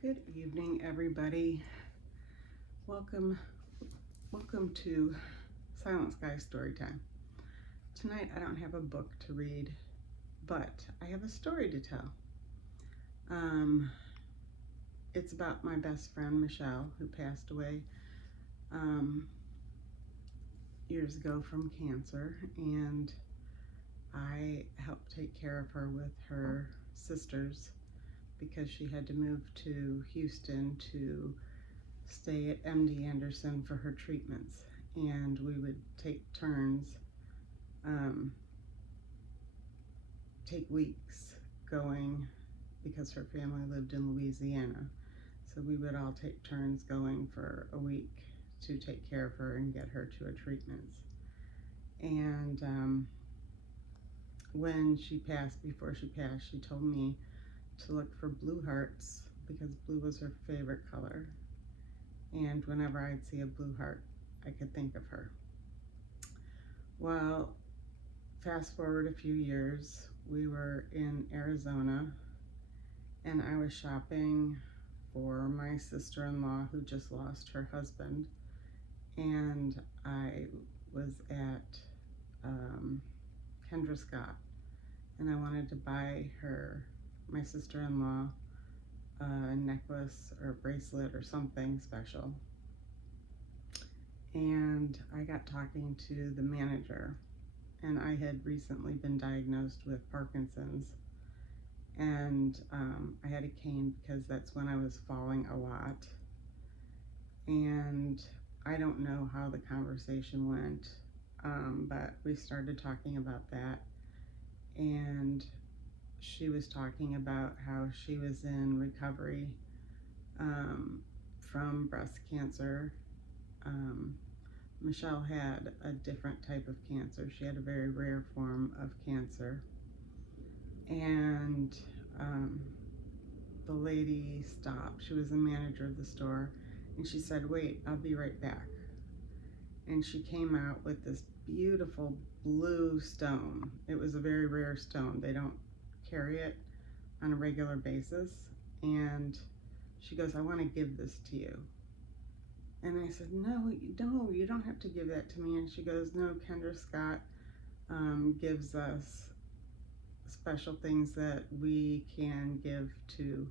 Good evening, everybody. Welcome to Silent Sky Storytime. Tonight I don't have a book to read, but I have a story to tell. It's about my best friend Michel, who passed away years ago from cancer, and I helped take care of her with her sisters because she had to move to Houston to stay at MD Anderson for her treatments, and we would take turns, take weeks going, because her family lived in Louisiana, so we would all take turns going for a week to take care of her and get her to her treatments. And before she passed, she told me to look for blue hearts because blue was her favorite color. And whenever I'd see a blue heart, I could think of her. Well, fast forward a few years, we were in Arizona, and I was shopping for my sister-in-law who just lost her husband, and I was at Kendra Scott, and I wanted to buy my sister-in-law a necklace or a bracelet or something special. And I got talking to the manager, and I had recently been diagnosed with Parkinson's, and I had a cane because that's when I was falling a lot. And I don't know how the conversation went, but we started talking about that, and she was talking about how she was in recovery from breast cancer. Michelle had a different type of cancer. She had a very rare form of cancer. And the lady stopped. She was the manager of the store, and she said, "Wait, I'll be right back." And she came out with this beautiful blue stone. It was a very rare stone. They don't carry it on a regular basis. And she goes, "I want to give this to you." And I said, no, you don't have to give that to me." And she goes, "No, Kendra Scott gives us special things that we can give to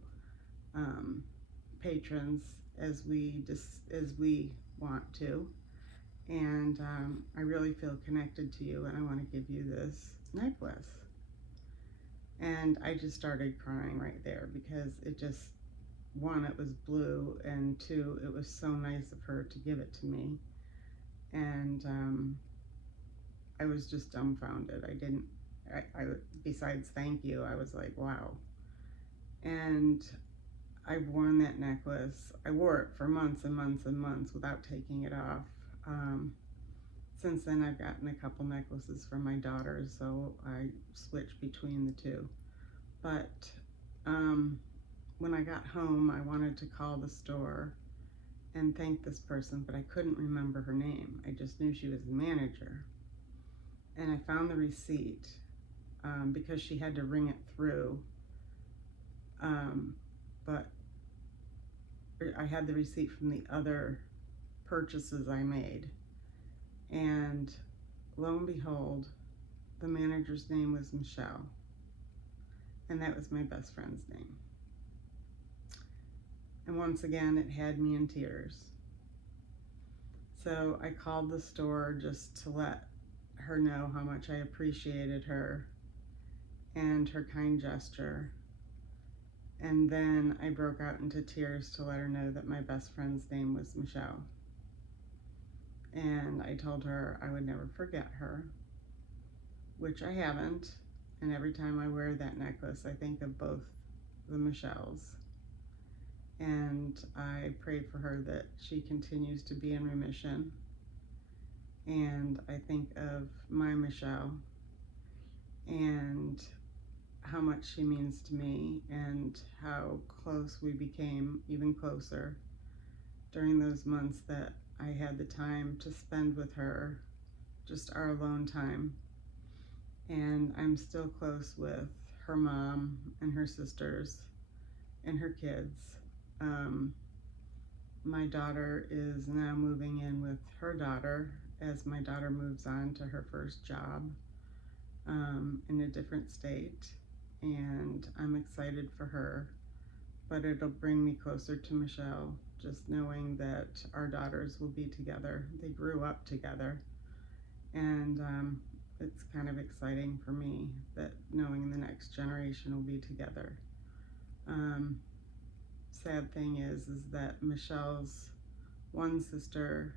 patrons as we want to. And I really feel connected to you, and I want to give you this necklace." And I just started crying right there because one, it was blue, and two, it was so nice of her to give it to me. And I was just dumbfounded. Besides thank you, I was like, wow. And I've worn that necklace. I wore it for months and months and months without taking it off. Since then, I've gotten a couple necklaces for my daughters, so I switch between the two. But when I got home, I wanted to call the store and thank this person, but I couldn't remember her name. I just knew she was the manager. And I found the receipt because she had to ring it through. But I had the receipt from the other purchases I made. And lo and behold, the manager's name was Michel. And that was my best friend's name. And once again, it had me in tears. So I called the store just to let her know how much I appreciated her and her kind gesture. And then I broke out into tears to let her know that my best friend's name was Michel. And I told her I would never forget her, which I haven't. And every time I wear that necklace, I think of both the Michels. And I pray for her that she continues to be in remission. And I think of my Michel and how much she means to me, and how close we became, even closer, during those months that I had the time to spend with her, just our alone time. And I'm still close with her mom and her sisters and her kids. My daughter is now moving in with her daughter as my daughter moves on to her first job in a different state, and I'm excited for her. But it'll bring me closer to Michelle, just knowing that our daughters will be together. They grew up together, and it's kind of exciting for me that knowing the next generation will be together. Um, Sad thing is that Michelle's one sister,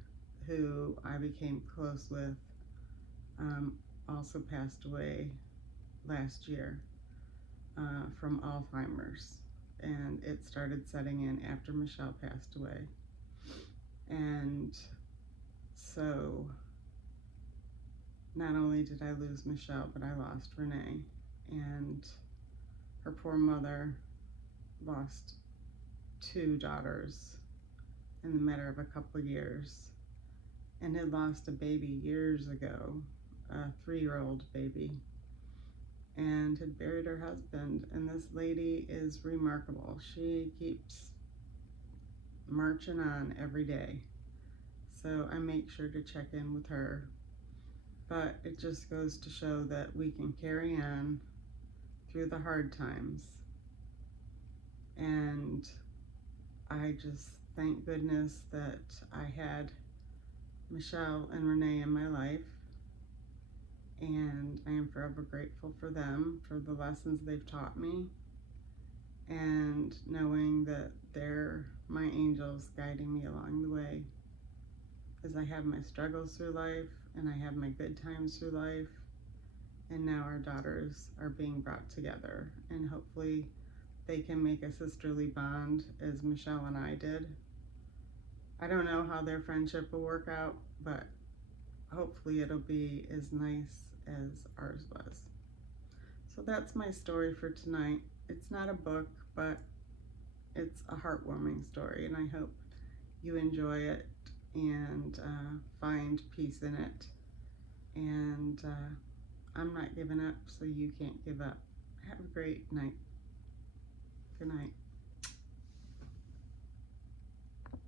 who I became close with, um, also passed away last year from Alzheimer's, and it started setting in after Michelle passed away. And so not only did I lose Michelle, but I lost Renee, and her poor mother lost two daughters in the matter of a couple years, and had lost a baby years ago, a 3-year-old baby, and had buried her husband. And this lady is remarkable. She keeps marching on every day, so I make sure to check in with her. But it just goes to show that we can carry on through the hard times, and I just thank goodness that I had Michelle and Renee in my life, and I am forever grateful for them, for the lessons they've taught me, and knowing that they're my angels guiding me along the way as I have my struggles through life and I have my good times through life. And now our daughters are being brought together, and hopefully they can make a sisterly bond as Michelle and I did. I don't know how their friendship will work out, but hopefully it'll be as nice as ours was. So that's my story for tonight. It's not a book, but it's a heartwarming story, and I hope you enjoy it and find peace in it. And I'm not giving up, so you can't give up. Have a great night. Good night.